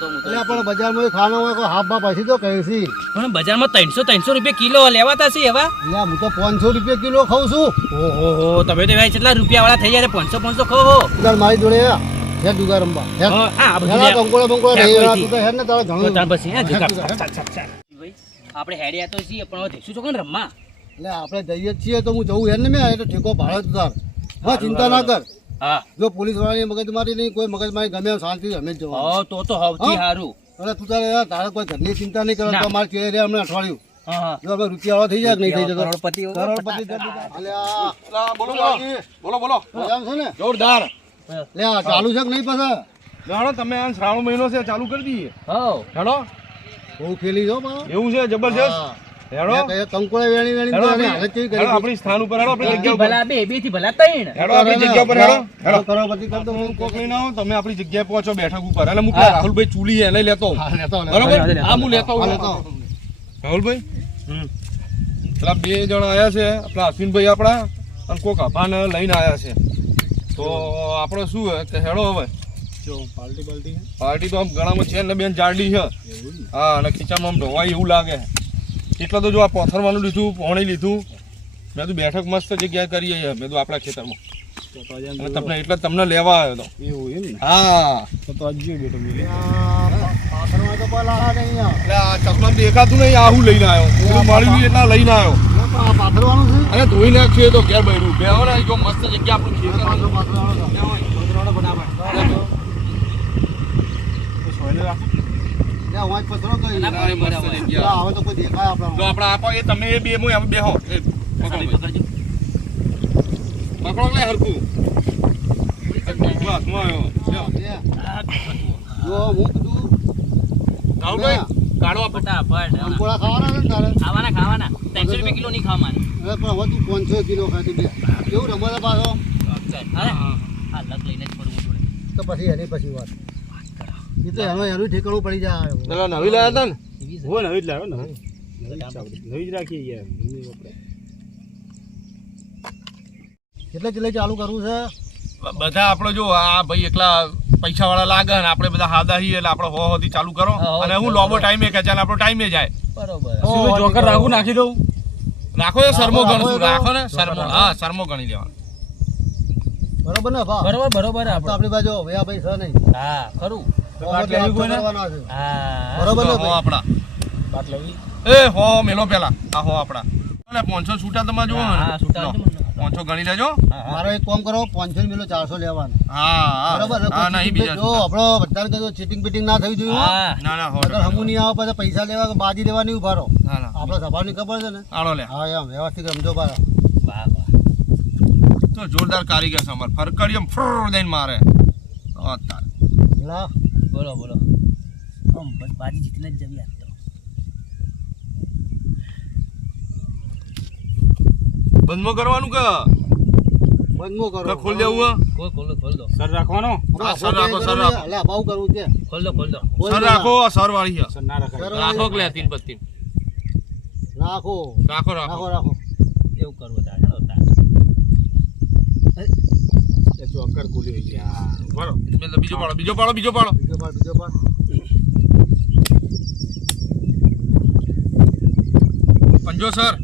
તો. એટલે પણ બજારમાં ખાનો હોય કોઈ હાફ બાપ હસી તો કહે છે. પણ બજારમાં ત્રણસો ત્રણસો રૂપિયા કિલો લેવાતા છે એવા? હું તો પાંચસો રૂપિયા કિલો ખાઉં છું. ઓહો હો તમે તો ભાઈ કેટલા રૂપિયા વાળા થઈ જાય પાંચસો પાંચસો ખો હો. મારી જોડે હે દુગાર રંબા હે આ બધું. તું તો હે ને તારે ઘણું પછી હે, આપણે હેડ્યા તો છીએ પણ જઈશું છો કોણ રમવા? એટલે આપણે જઈએ જ છીએ તો હું જવું હે ને મેં તો ઠેકો ભાડે જ તાર હા ચિંતા ના કર. હા. જો પોલીસ વાળાની મગજમારી નહીં કોઈ મગજમારી ગમે શાંતિ અમે જ જવાનું. તો તો સૌથી સારું. અરે તું તારે તારે કોઈ ઘરની ચિંતા નહીં કરો તો મારે ચહેરે અમને અઠવાડિયું. હા હા. જો આપણે રૂપિયા થઈ જાય નહીં થઈ જતો. કરોડપતિ કરોડપતિ થઈ જતો. અલ્યા, બોલો બોલો બોલો. મજામાં ને? જોરદાર. લે ચાલુ છે કે નહીં પાછા? જાણો તમે આ શ્રાવણ મહિનો છે ચાલુ કરી દઈએ. હો. હેડો ખેલી એવું છે જબરજસ્ત? હા. હેડો. મેં વેણી વેણી તો એની હાલત કેવી કરી આપણી સ્થાન ઉપર હેડો આપણી જગ્યા ઉપર. ભલા બે બેથી ભલા ત્રણ. હેડો આપણી જગ્યા ઉપર હેડો. હેડો. કરોડપતિ કર તો હું કોક લઈને આવો તમે આપણી જગ્યાએ પહોંચો બેઠક ઉપર. એટલે હું. રાહુલભાઈ ચૂલી એને લેતો. હા લેતો બરોબર? આ હું લેતો. રાહુલભાઈ? પેલા બે જણ આયા છે આપણા અશ્વિનભાઈ આપણા અને કોક આભાને લઈને આયા છે. તો આપણે શું હે કે હેડો હવે. પાર્ટી તો આમ ગળામાં છે ને બેન જાડી છે. હા અને ખીચામાં આમ ઢોવાય એવું લાગે. એટલે તો જો આ પોથરવાનું લીધું પોણી લીધું. મેં તો બેઠક મસ્ત જગ્યાએ કરીએ છે મેં તો આપણા ખેતરમાં. તમને એટલે તમને લેવા આવ્યો હા. તો કોઈ લારા નહીં આ. એટલે આ ચકલામ દેખાતું નહીં આ હું લઈને આવ્યો માળ્યું એટલા લઈને આવ્યો અને ધોઈ નાખ્યું તો ઘેર બૈરું બે ને જો મસ્ત જગ્યા આપણું ખેતર. આપણે આપો એ તમે એ બે મું બેહો. પકડો ભાઈ. પકડજો. પકડો લે હરખું. બસ હું આવ્યો. લ્યો. આ જો હું કીધું કાઢો ફટાફટ કંકોડા ખાવાના ને તારે? ખાવાના ખાવાના. ત્રણસો રૂપિયા કિલો નહીં ખાવા હવે પણ હવે તું પાંચસો કિલો ખાતી બે. કેવું રમે છે પાછો? અરે હા. લગ લઈને જ ફરવું જોડે તો પછી એની પછી વાત. એ તો એનો એનું ઠેકાણું પડી જાય. પેલા નવી લાયા હતા ને? એટલે ચલે ચાલુ કરવું છે? બધા આપણે જો આ ભાઈ એકલા પૈસા વાળા લાગે ને આપણે બધા હાદા હી એટલે આપણે હો હોથી ચાલુ કરો. અને હું લોબો ટાઈમે કે ચાલ આપણો ટાઈમે જાય. બરોબર. જોકર રાખું નાખી દઉં? રાખો એ સરમો રાખો, ગણશું રાખો ને સરમો હા સરમો ગણી લેવાનો. બરોબર ને બરોબર બરોબર તો આપણી બાજુ ભાઈ છે નહીં. હા ખરું. મેલો પેલા. આ હો આપણા. એટલે પાંચસો છૂટા તમે જુઓ. પાંચસો ગણી લેજો. મારો એક કામ કરો પાંચસો મિલો ચારસો લેવાનો. હા બરોબર નહીં બીજા જો આપણો બધાને કહ્યું ચીટિંગ બીટિંગ ના થવી જોઈએ ના ના હમું નહીં આવે પછી પૈસા લેવા કે બાજી લેવા નહીં ઊભા રહો. ના આપણો ખબર છે ને? આળો લે. હા એમ વ્યવસ્થિત વાહ તો જોરદાર કારીગર સમર અમાર. ફરકડી એમ ફ્ર દઈને મારે. અત્યારે લા. બોલો બોલો. આમ બસ બાજી જીતને જ જવી તો. બંધમાં કરવાનું કે? બંધમો કરો. ખોલ દેવું હે? ખોલ ખોલ ખોલ દો. સર રાખવાનો? સર રાખો સર રાખો. લે, ભાવ કરવું છે. ખોલ દો ખોલ દો. સર ના. રાખો સર વાળી છે. સર રાખો કે લે તીન પત્તી રાખો. રાખો રાખો. રાખો રાખો. એવું કરવું તાર હેડો તાર બરો બીજો પાડો બીજો પાડો બીજો પાડો. બીજો પાડો બીજો પાડ. પંજો સર.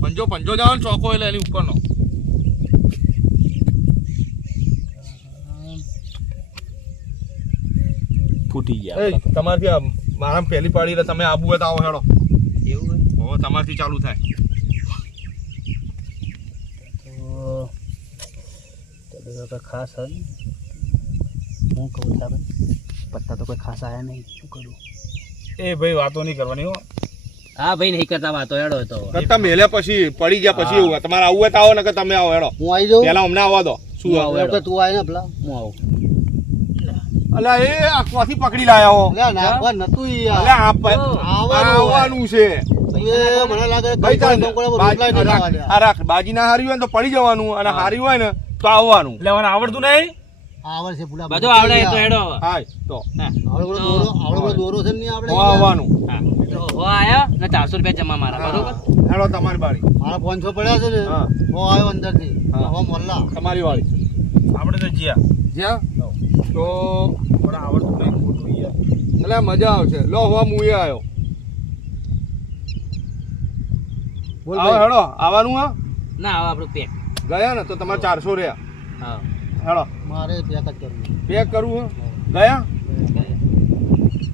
પંજો પંજો જાવ ને ચોકો એટલે એની ઉપરનો. ફૂટી એ તમારથી આ મારા પહેલી પાડી એટલે તમે આબુ હોય તો આવો હેડો. એવું હોય? તમારથી ચાલુ થાય. તો કોઈ ખાસ હોય હું કહું તારે પત્તા તો કોઈ ખાસ આયા નહીં. શું કરું? એ ભાઈ વાતો નહીં કરવાની હો. હા ભાઈ નહીં કરતા વાતો એડો તો. કરતા મેલ્યા પછી પડી ગયા પછી એવું તમારે આવું હોય તો આવો ને કે તમે આવો એડો હું આવી જાઉં? પેલા અમને આવવા દો. શું આવો તું આવી ને પેલા હું આવું. અલા એ આ ક્યાંથી પકડી લાયા. હો લે નાખવા નતું ઈ યાર. અલ્યા આ પ- આવવાનું આવવાનું છે. મને લાગે બાજી- ના હારી હોય ને તો પડી જવાનું. અને હારી હોય ને તો આવવાનું. લેવાનું આવડતું નહીં? આવડે છે પુલા બધું આવડે તો હેડો. હાય તો. આવડે દોરો આવડે દોરો છે ને આવવાનું. હા. હો આયા ને ચારસો રૂપિયા જમા મારા બરોબર? હેડો તમારી બારી. મારા પાંચસો પડ્યા છે ને હો. આવ્યો અંદરથી. હા. હો મોલ્લા. તમારી વાળી. આપણે તો જ્યાં. જ્યાં? તો પણ આવડતું નહીં ખોટું યાર. એટલે મજા આવશે. લો હું હું આવ્યો. બોલ આવો હેડો આવવાનું હા? ના આવો આપણું પેક ગયા ને તો તમારે ચારસો રહ્યા. હા. હેડો. મારે પેક જ કરવું. પેક કરવું હે. ગયા?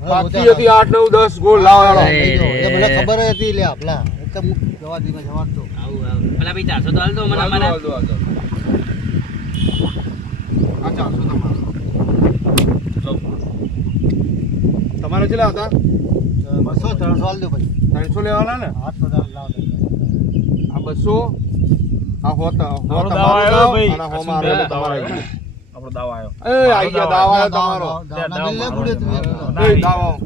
બાકી હતી આઠ નવ દસ ગોળ. લાવો હેડો મને ખબર હતી લે આપલા. એટલે હું જવા દીધો જવા દો આવું આવું. પેલા ભાઈ ચારસો તો હાલ દો મને. મને. આ ચારસો તમારે. તમારે કેટલા હતા? બસો ત્રણસો હાલ દો પછી ત્રણસો લેવાના ને? આઠસો લાવ લાવ આ બસો? આ હો હો આપણો તમારો દાવો આવ્યો દાવ ભાઈ. અને હો મારો બે દાવ દાવા આવ્યો. આપણો દાવો આવ્યો. એ આઈ ગયા દાવ આવ્યો. તમારો. દાવના બિલ તું એક તો. ના, એ દાવ. આવો.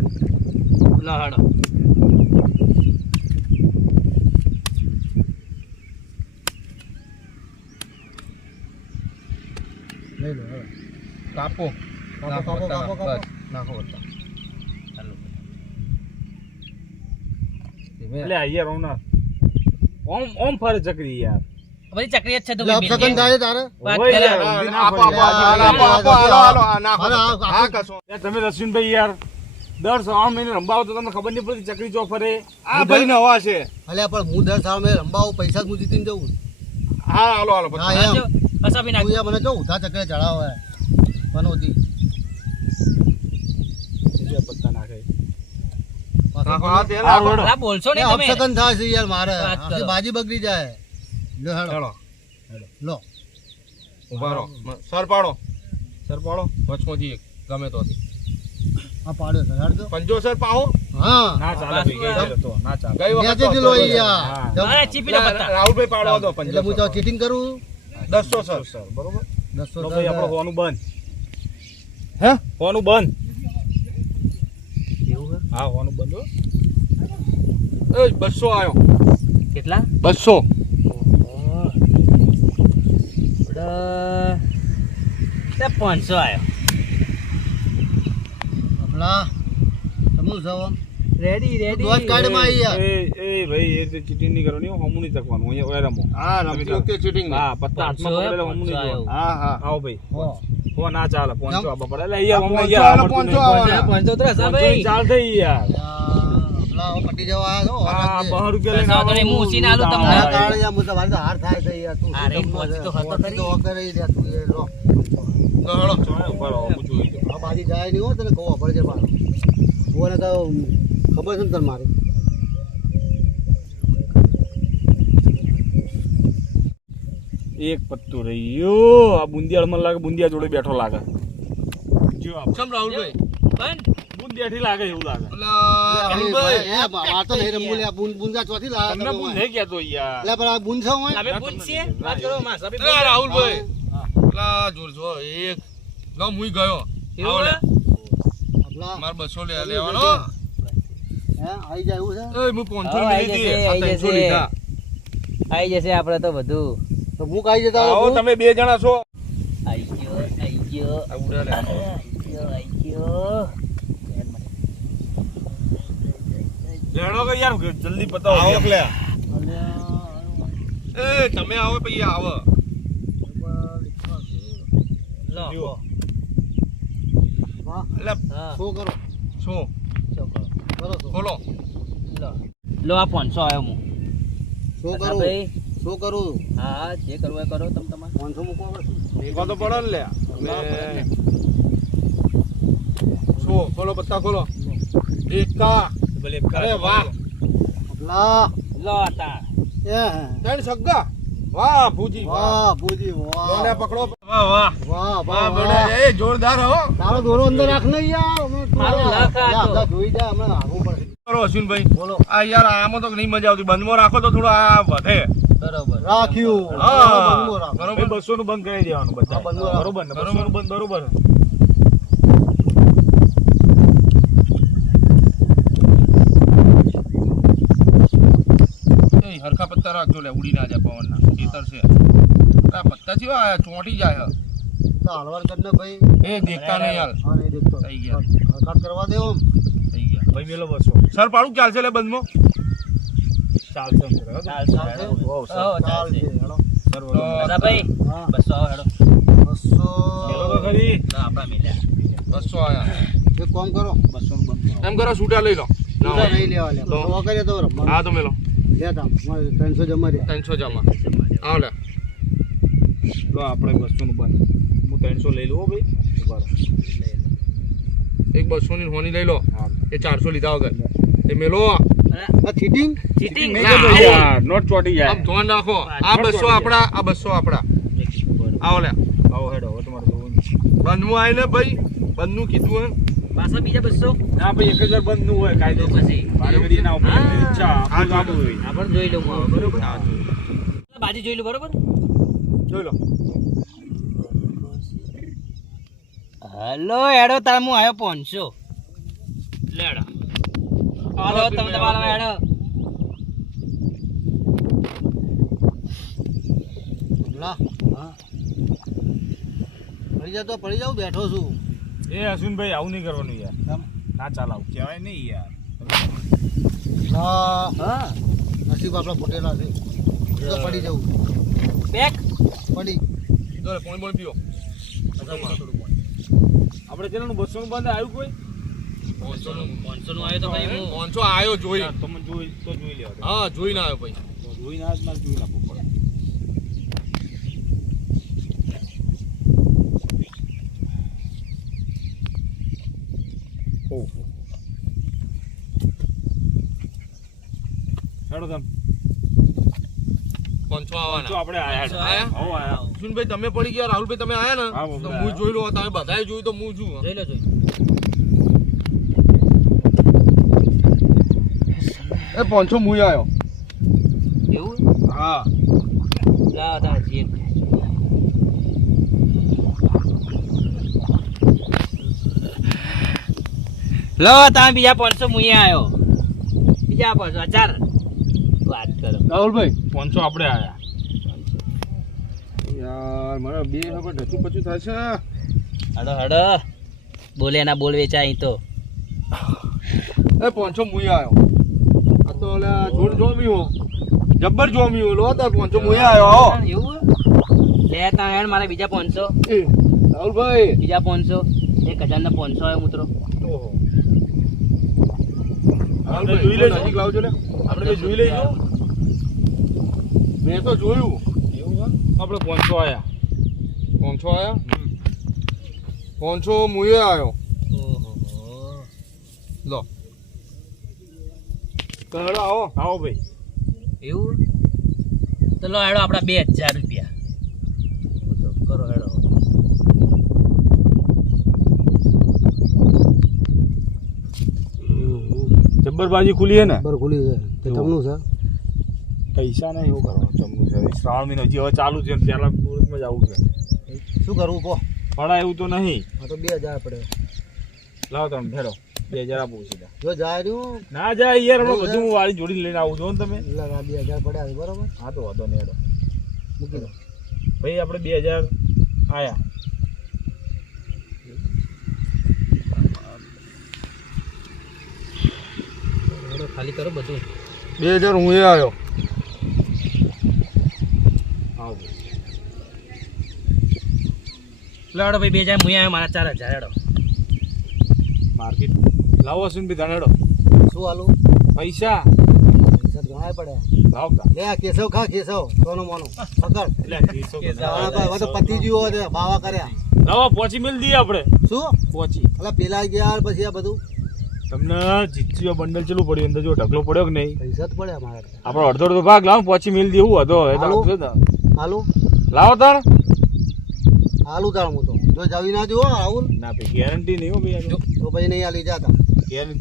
લો લઈ લો હવે. કાપો. કાપો કાપો કાપો નાખો ઓમ ઓમ ઓમ ફરે ચકરી યાર. બધી ચકરી જ છે તો એટલે થાય તારે? વાત ઓય કરે. યાર, આ, ઊંધી ના આપો, ફરે. આપો, આપો, આપો, આપો, હાલો, હાલો, આ નાખો. હાલો, આ- હા, કશો. યાર, તમે રશ્મિનભાઈ યાર દર સવા મહિને રંબાવો તો તમને ખબર નહીં પડતી ચકરી ચો ફરે. આ ભાઈ નવા છે. અલ્યા પણ હું દર સાલ મેં રંબાવું પૈસા જ હું જીતીને જઉં. હા હાલો હાલો હા પછી. એમ જો, પસાવી નાખ. તું યાર મને જો ઉધા ચક્રે ચડાવે. પનોતી બીજા પત્તા નાખે. બોલશો ને તમે? થાય છે યાર મારે. બાજી બગડી જાય. લો હેડો હેડો. લો. રહો. સર પાડો. સર પાડો. વચમાંથી એક. ગમે તો આ પાડો સર હેડ દો. પંજો સર પાહો. હા. ના ચાલે ભાઈ ગઈ તો ના ચાલે. ગઈ વખત ન્યાથી દિલો યાર. અરે ચીપી ના પત્તા રાહુલભાઈ પાડવા દો પંજો એટલે હું તો ચીટિંગ કરું? દસો સર. સર. બરોબર? દસો તો તો ભાઈ આપણો હોવાનું બંધ. હે? હોવાનું બંધ. હા હોવાનું બંધ હો. એ બસો આવ્યો કેટલા? બસો પાંચસો આવ્યો આપલા તમનું સવામ રેડી દોત કાર્ડમાં આવી યાર. એ એ ભાઈ એ તો ચીટિંગ નહીં કરવાની હો, નહીં તકવાનું અહીંયા ઓય હા રમતી વખતે ચીટિંગ હા પત્તા હાથમાં પકડેલા હમું નહીં હા હા. આવો ભાઈ. હો. હો ના ચાલે પોંચો આપવા પડે એટલે અહીંયા અમને યાર આલો, આવડતું પોંચો નહીં. આવવાના. પાંચસો તો ભાઈ. ચાલ થઈ યાર. પટી જવા છો, હા હોરા બહાર રૂપિયા લઈને પૈસા હું આવવાનું. ઉછીને આલું તમને. મારા યાર મુદ્દા હાર થાય છે યાર તું અરે, શું તો હતો પહોંચી તો ખરી. વગર તું એ લો રહો, હું જોઈ લઉં. આ બાજી જાય નહીં હો તને કહું આપણે છે મારે. કોને તો ખબર છે ને તને મારી. એક પત્તું રહ્યો આ બુંદિયાળ મને લાગે બુંદિયા જોડે બેઠો લાગે. જો રાહુલભાઈ બંધ? બુંદિયાથી લાગે એવું લાગે. રાહુલભાઈ એ માર નહીં રમવું લે બુંદ બુંદા ચોથી લાયા તમને બુંદ નહીં કહેતો યાર. એટલે પણ આ બુંદ છે ઓય? તમે પૂછ છીએ વાત કરો માં સભી રાહુલભાઈ અલા, જોર જો એક. લો મુઈ ગયો. આવો લે આપલા. માર બસો લે લેવાનો. હે આઈ જાય એવું છે? એ હું પોંચસો હા, આઈ લીધી જશે, આ આઈ ત્રણસો જશે. લીધા આઈ જશે આપણે તો બધું. તો હું કાઈ જતા આવો તમે બે જણા છો. આઈ ગયો આઈ ગયો. આ ઉડા લે આઈ ગયો. લેડો કે યાર જલ્દી પતાવો. આવો? લે. એ તમે આવો પછી આવો. લો કરો? શું? કરો? ખોલો. લો. લો આ પાંચસો આવ્યો હું. શું કરું? ભાઈ. શું કરું? હા હા જે કરવું એ કરો તમે તમારે. પાંચસો મૂકવા પડશે. તો પડો ને લે. શું? ખોલો પત્તા ખોલો. એકા ભલે અરે વાહ. આપલા લો. તા એ ત્રણ સગ્ગા વાહ ભૂજી વાહ. વાહ ભૂજી વાહ. પકડો વાહ વાહ. વાહ વાહ વાહ એ જોરદાર હો. તારો દોરો અંદર રાખ ને યાર. આ જોઈ જાય હમણાં કરો અશ્વિનભાઈ? બોલો. આ યાર આમાં તો નહીં મજા આવતી. બંધમાં રાખો તો થોડો આ વધે. બરોબર. રાખ્યું. હા બંધમાં બરોબર. નું બંધ કરી દેવાનું બધા. બરોબર ને? બરોબર. બસો નું બંધ બરોબર. હરખા પત્તા રાખજો લે ઉડી ના જાય પવનના. ખેતર છે. આ પત્તા છે આ ચોંટી જાય હે. તો કરીને ભાઈ એ દેખતા નહીં હાલ હા નહીં દેખતો. થઈ ગયા. હરકત કરવા દેવો થઈ ગયા. ભાઈ મેલો બસો. સર પાડું? ચાલશે લે બંધમાં ચાલશે એમ કરે, ચાલશે? ઓ ચાલશે. હેડો. સર, વળો. ભાઈ હા. બસો આવો હેડો. બસો. લો, આપણા મિલ્યા. બસો આયા. એક કામ કરો. બસો નું બંધ એમ કરો છૂટા લઈ લો. ના નહીં લેવા લે. તો? તો. હા તમે લો લેતા ત્રણસો જમા રહ્યા. ત્રણસો જમા. આવ લે. લો આપણે બસોનું બંધ. હું ત્રણસો લઈ લઉં ભાઈ. બરાબર. એક બસો ની હોની લઈ લો. એ ચારસો લીધા વગર. એ મેલો. આ ચીટિંગ ચીટિંગ આવું. યાર નોટ ચોટી આમ ધોન રાખો. આ બસો આપણા આ બસો આપણા. આવો લે આવો હેડો હવે તમારે જોવું બંધનું ને ભાઈ. બંધનું કીધું હે પાછા બીજા બસો? ના ભાઈ એક હજાર બંધનું હોય કાયદો પછી. મારે ના ઉપર ઈચ્છા જોઈ કામ આ જોઈ લઉં બરોબર? બાજી જોઈ લઉં બરોબર? જોઈ લો. હલો એડો તાર હું આવ્યો પહોંચશો લેડો. હલો તમે તમારો એડો લા. હા પડી જા તો પડી જાઉં બેઠો છું. એ અશ્વિનભાઈ આવું નહીં કરવાનું યાર? ના ચાલ આવું કહેવાય નહીં યાર. હા. નસીબ આપણા ફૂટેલા છે. પડી જવું. બેક. પડી. દોરે પોણી પોણી પીઓ. આપણે ચેલાનું બસો નું બંધ આવ્યું કોઈ? પાંચસો નું પાંચસો નું આવ્યો તો ભાઈ હું પાંચસો આવ્યો જોઈ. તમે જોઈ તો જોઈ લેવા હા જોઈ ના આવ્યો ભાઈ. જોઈ જોઈને આજ મારે જોઈ નાખવું પડે. ઓહો. હેડો તમે. પાંચસો જો આવવાના. આપણે આયા હેડો. આયા? હો આયા. સુનભાઈ તમે પડી ગયા રાહુલભાઈ તમે આયા ને? હા, તો હું જોઈ લો તમે બધાએ જોયું તો હું છું જોઈ લો જોઈ એ પાંચસો હું આવ્યો એવું? હા. જે લો તમે બીજા પાંચસો મુએ આવ્યો બીજા પાંચસો ચાર વાત કરો. રાહુલભાઈ પાંચસો આપણે આયા. યાર મારા બે હવે ઢચું પચું થશે હડો હડો. બોલે ના બોલ વેચા અહીં તો. એ પોંચો મુઈ આવ્યો આ તો ઓલા જોડ જોમ્યું જબ્બર જોમ્યું લો તો પોંચો મુઈ આવ્યો આવો એવું? લે તા હેડ મારે બીજા પોંચો રાહુલભાઈ. બીજા પોંચો એક હજાર ના પોંચો આવ્યો મિત્રો. જોઈ લેજો. નજીક લાવજો ને આપણે જોઈ લઈશું મેં તો જોયું. એવું? આપણે પોંચો આયા. પાંચસો આયા? પાંચસો મુએ આવ્યો લો. તો હેડો આવો. આવો ભાઈ. એવું? તો લો હેડો આપણા બે હજાર રૂપિયા. તો કરો હેડો. જબ્બરબાજી ખુલી છે ને? બર ખુલી છે. તે તમનું છે? પૈસા નહીં એવું કરવાનું જમવું છે. શ્રાવણ મહિનો હજી હવે ચાલુ છે પહેલા મુહૂર્તમાં જ આવું છે. શું કરવું કહો? ભાડા એવું તો નહીં. આ તો બે હજાર પડે. લાવો તમે ફેરો બે હજાર આપું સીધા. જો જાય રહ્યું. ના જાય યાર હમણાં બધું હું વાળી જોડી લઈને આવું છું તમે. લગા બે હજાર પડ્યા બરોબર? હા તો વાંધો નહીં મૂકી દો. ભાઈ આપણે બે હજાર આયા. ખાલી કરો બધું. બે હજાર હું આવ્યો આવો. લો ભાઈ બે હજાર મુએ આવ્યો મારા ચાર હજાર હેડો. માર્કેટ. લાવો અશ્વિન ભાઈ ધાનેડો શું હાલું? પૈસા. પૈસા ઘણા પડ્યા. લાવો. લે કેશવ ખા કેશવ. સોનો મોનો. પકડ તો- પતી હોય તે બાવા કર્યા. લાવો પોચી મિલ દઈએ આપણે. શું? એટલે પેલા ગયા પછી આ બધું? તમને જીત્યો બંડલ ચેલું પડ્યું? અંદર જો ઢગલો પડ્યો કે નહીં? પૈસા તો પડ્યા મારે. આપણો અડધો અડધો ભાગ લાવો પોચી મિલ દે એવું હતો. હાલું? લાવો તાણ. હાલું તાણ હું તો. જો જવી ના જુઓ આવું ના ભાઈ ગેરંટી નહીં હો ભાઈ તો. પછી નહીં હાલી જાતા.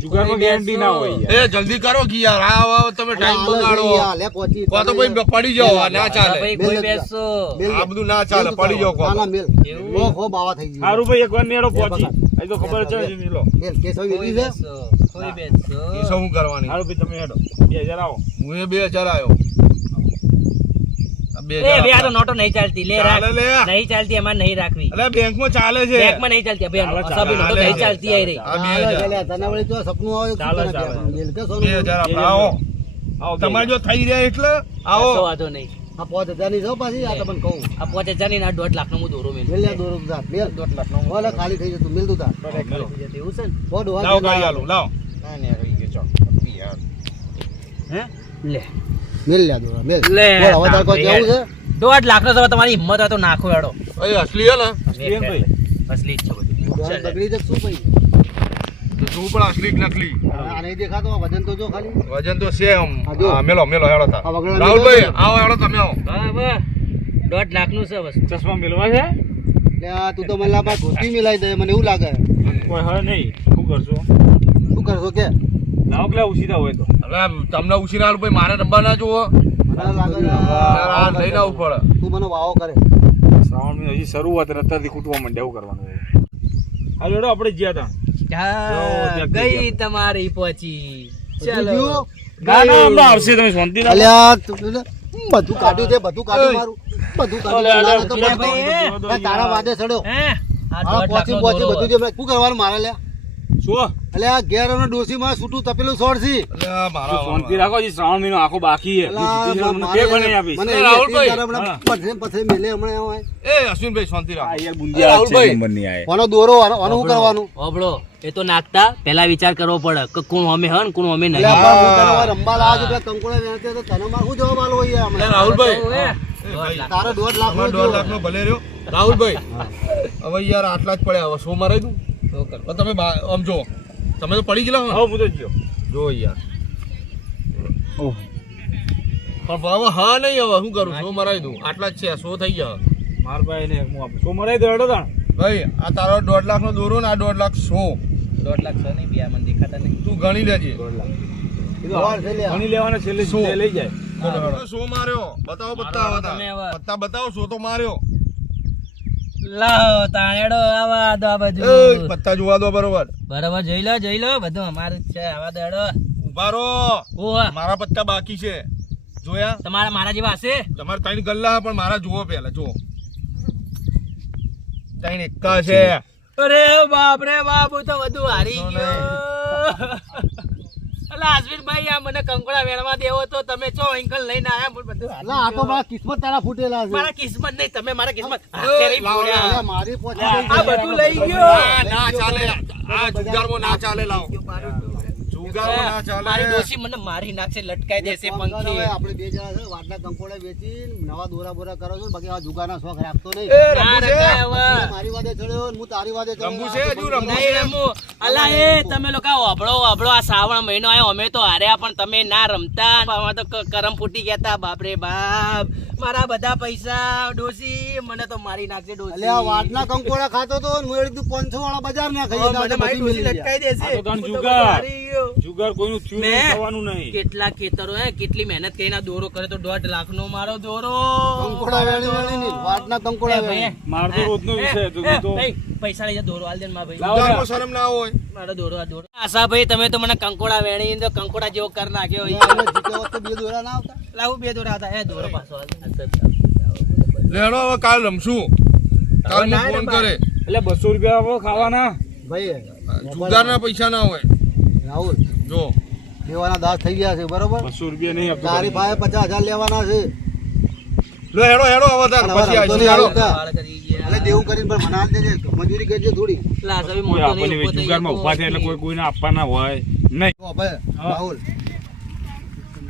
જુગારમાં ગેરંટી ના હોય એ જલ્દી કરો કે યાર. આ તમે ટાઈમ બગાડો. આ કો તો ભાઈ પડી જાઓ આ ના ચાલે. ભાઈ કોઈ બેસો. આ બધું ના ચાલે પડી જાઓ કો ના ના મેલ. ઓ હો બાવા થઈ ગયું સારું ભાઈ એકવાર નેડો પહોંચી. તો ખબર છે જ મેલ. કેશવ કોઈ છે? કોઈ બેસો. એ શું કરવાની? સારું ભાઈ તમે હેડો. બે હજાર આવો. હું એ બે હજાર આવ્યો આ બે બે આ તો નોટો નહીં ચાલતી. લે રાખ. નહીં ચાલતી એમાં નહીં રાખવી. અલે બેંકમાં ચાલે છે. બેંકમાં નહીં ચાલતી. બે ચાલે, નોટો નહીં ચાલતી આઈ રહી આ બે હાલો, હજાર. લે, તને વળી તો સપનું આવે ચાલે, ચાલે. કહેવાનું? મેલ કે સોનું બે હજાર આપણે આવો. આવો તમારે જો થઈ રહ્યા એટલે આવો. વાંધો નહીં. આ પાંચ હજારની છે પાછી આ તમને કહું. આ પાંચ હજારની ના દોઢ લાખ નો હું દોરો મેં. મેલ લે દોરો તું મેલ. દોઢ લાખ નો ખાલી થઈ જતું મેલ તું તાર. એવું છે ને? લાવ લાવો જેટલા ગાડી આલું લાવો. હે? લે. મેલ લે દોરા મેલ. લે, બોલ હવે તાર કોઈ કેવું છે? દોઢ લાખ નો તો તમારી હિંમત હોય તો નાખો એડો એ અસલી હે ને? અસલી જ છે બધું. બગડી જશે શું ભાઈ? તો તું પણ અસલી જ નકલી? આ નહીં દેખાતો આ વજન તો જો ખાલી. વજન તો છે આમ. હા, મેલો મેલો હેડો તા રાહુલભાઈ આવો હેડો તમે આવો. હા વાહ દોઢ લાખનું છે બસ ચશ્મા મેલવા છે? એટલે તું તો મને લાગે ધોતી મિલાઈ દે મને એવું લાગે. કોઈ હવે નહીં. શું કરશો? કરશો કે? ના કે ઉસીધા હોય તો. હવે તમને ઉછીના આલું ભાઈ મારે નંબર ના જુઓ. લઈને આવવું પડે. તું મને વાવો કરે. શ્રાવણ મહિનો હજી શરૂઆત અને અત્યારથી ખૂટવા માંડે એવું કરવાનું હાલ હેડો આપણે જ્યાં હતા ગઈ તમારી પહોંચી ચલો. ચાલો થયું? ના ના હમણાં આવશે તમે શાંતિ ના અલ્યા તું બધું કાઢ્યું છે બધું કાઢ્યું મારું. બધું કાઢ્યું તારા વાદે સડ્યો હે? આ પહોંચી પહોંચી બધું જે શું કરવાનું મારે લ્યા શું એટલે આ ઘેર અને ડોસી માં છૂટું તપેલું છોડશી મારા શાંતિ રાખો હજી શ્રાવણ મહિનો આખો બાકી છે. મને મને કેક મને એ રાહુલભાઈ. હતી ત્યારે હમણાં પથરે પથરે મેલે હમણાં હોય. એ અશ્વિનભાઈ શાંતિ આ યાર બુંદિયા રાહુલભાઈ. નંબર નહીં આયા. આનો દોરો આનો શું કરવાનું? હોબળો એ તો નાખતા. પહેલા વિચાર કરવો પડે કે કોણ અમે હન કોણ અમે નહીં. રંબા લાવ્યો છું, પેલા વેચે તો તને મારે શું જવાબ આલવો યાર એટલે રાહુલભાઈ. ભાઈ, તારો દોઢ લાખ દોઢ લાખ નો ભલે રહ્યો. રાહુલભાઈ. હવે યાર આટલા જ પડ્યા હવે શો મારે દઉં. તમે આમ જો તમે તો પડી ગયેલા હો. હવે હું તો જ્યો જો યાર. ઓહ. પણ હવે હા નહીં હવે શું કરું? શું મરાવી દઉં? આટલા જ છે શો થઈ ગયા. માર ભાઈ ને હું આપું. શું મરાઈ દો હેડો તાણ. ભાઈ આ તારો દોઢ લાખ નો દોરો ને આ દોઢ લાખ શો. દોઢ લાખ છે નહીં બિયા મને દેખાતા નહીં. તું ગણી લેજે. દોઢ છે લ્યા. ઘણી લેવાના છેલ્લે શું? છેલ્લે લઈ જાય. શો માર્યો? બતાવો હવે. બતાવો શો તો માર્યો. લાવો તાણેડો આવા દો આ બાજુ. પત્તા જોવા દો બરોબર. બરોબર જોઈ લો જોઈ લો બધું અમારું જ છે આવા દેડો ઉભારો મારા પત્તા બાકી છે. જોયા? તમારા મારા જેવા હશે? તમારે ત્રણ ગલ્લા પણ મારા જુઓ પેલા જુઓ. ત્રણ એકા છે અરે બાપ રે બાપ હું તો બધું હારી ગયો. અલા અશ્વિનભાઈ આ મને કંકોડા વેણવા દેવો તો તમે ચો અંકલ લઈને આયા? મને બધું. હારી આ તો મારા કિસ્મત તારા ફૂટેલા છે. મારા કિસ્મત નહીં તમે મારા કિસ્મત મારી આ બધું લઈ ગયો. ના ના ચાલે. આ જુગારમાં ના ચાલે લાવો. જુગારમાં ના ચાલે. મારી ડોશી મને મારી નાખશે લટકાઈ દેશે પંખી. આપણે બે જણા છે કંકોડા વેચી નવા દોરા બોરા કરો છો બાકી આ જુગારના શોખ રાખતો નહીં. એ ના રંબુ છે રખાય હવે. મારી વાદે ચડ્યો હું તારી વાદે ચડ્યો. રંબુ છે હજુ રંબુ નહીં રમવું. અલા એ તમે લોકો આ શ્રાવણ મહિનો આવ્યો અમે તો હાર્યા પણ તમે ના રમતા. અમે તો કરમ ફૂટી ગયા તા બાપરે બાપ. મારા બધા પૈસા ડોસી મને તો મારી નાખશે ડોસી અલ્યા, આ કંકોડા ખાતો તો હું 500 વાળા બજાર ના ખાઈ મને મારી ડોસી લટકાઈ દેશે. તો તો જુગાર. કોઈનું થયું નહીં થવાનું નહીં. કેટલા ખેતરો હે કેટલી મહેનત કરીને દોરો કરે તો દોઢ લાખ નો મારો દોરો. કંકોડા વેણી વેણી ની, વાટલા કંકોડા વેણી. માર તો રોજનો વિષય તો તો- પૈસા લઈ જા દોરો આલ દે ને મારા ભાઈ. લાવો. શરમ ના હોય. મારો દોરો આ દોરો. આશા ભાઈ તમે તો મને કંકોડા વેણી તો કંકોડા જેવો કર નાખ્યો અમે જીત્યા હોત તો બે દોરા ના આવતા? લાવું બે દોરા હતા એ દોરો પાછો આલ લેડો હવે કાલ રમશું. કાલ મને ફોન કરે. એટલે બસો રૂપિયા આપો ખાવાના. ભાઈ જુગારના પૈસા ના હોય. રાહુલ જો. લેવાના દાસ થઈ ગયા છે બરોબર? બસો રૂપિયા નહીં આપતો તારી પાસે પચાસ હજાર લેવાના છે. લો હેડો હેડો હવે તાર પણ હવે પછી રમતો હેડો. આવતા. કરી ગયા. એટલે દેવું કરીને પણ મનાલ દેજે મજૂરી કરજે થોડી. લા, તમે કોઈ મોટો નહીં, જુગારમાં ઊભા છે એટલે કોઈ કોઈને આપવાના હોય નહીં. ભાઈ રાહુલ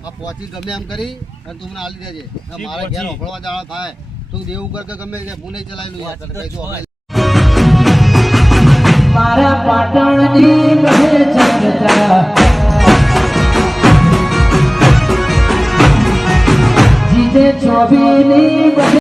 આ પહોંચી ગમે એમ કરી અને તું મને આલી દેજે. મારે ઘેર ઓફળવા જાણા થાય. તું દેવું કર કે ગમે હું નહીં યાર કહી દો હવે. મારા પાટણની કહે જગતા. ছবি